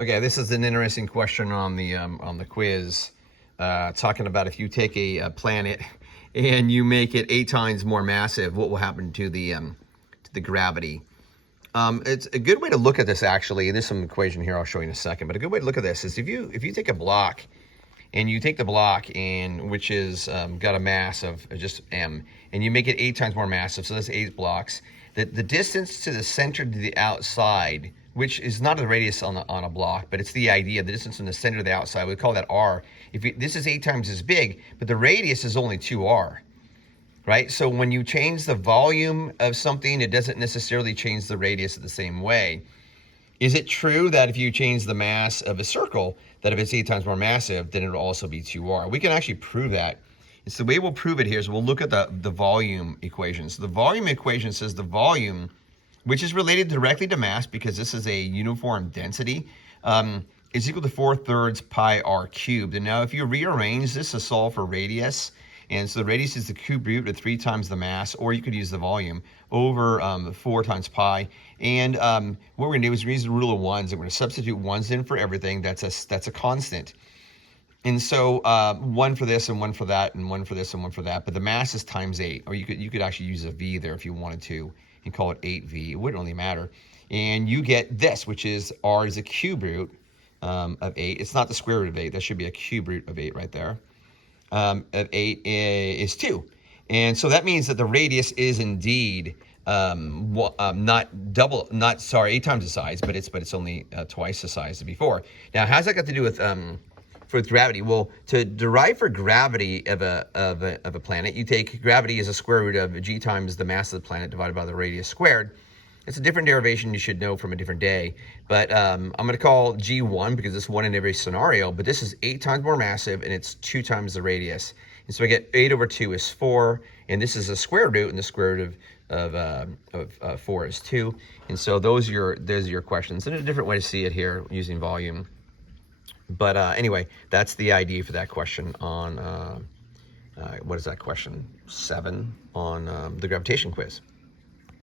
Okay, this is an interesting question on the quiz, talking about if you take a planet and you make it 8 times more massive, what will happen to the gravity? It's a good way to look at this, actually. There's some equation here I'll show you in a second, but a good way to look at this is if you take a block and you take the block and which is got a mass of just m, and you make it 8 times more massive, so that's 8 blocks. The distance to the center to the outside, which is not the radius on a block, but it's the idea, the distance from the center to the outside, we call that r. This is 8 times as big, but the radius is only 2r, right? So when you change the volume of something, it doesn't necessarily change the radius the same way. Is it true that if you change the mass of a circle, that if it's 8 times more massive, then it'll also be 2r? We can actually prove that. And so the way we'll prove it here is we'll look at the volume equation. So the volume equation says the volume, which is related directly to mass because this is a uniform density, is equal to 4/3 pi r cubed. And now if you rearrange this to solve for radius, and so the radius is the cube root of 3 times the mass, or you could use the volume, over 4 times pi. And what we're gonna do is use the rule of ones, and we're gonna substitute ones in for everything. That's a constant. And so 1 for this and 1 for that and 1 for this and 1 for that, but the mass is times 8, or you could actually use a v there if you wanted to and call it 8v. It wouldn't really matter. And you get this, which is r is a cube root of 8. It's not the square root of 8. That should be a cube root of 8 right there. Of 8 is 2. And so that means that the radius is indeed not 8 times the size, but it's only twice the size as before. Now, how's that got to do with gravity? Well, to derive for gravity of a planet, you take gravity as a square root of g times the mass of the planet divided by the radius squared. It's a different derivation you should know from a different day, but I'm going to call g1 because it's 1 in every scenario, but this is 8 times more massive and it's 2 times the radius. And so I get 8 over 2 is 4, and this is a square root, and the square root of 4 is 2. And so those are your questions. And a different way to see it here using volume. But anyway, that's the idea for that question on, what is that, question 7 on the gravitation quiz.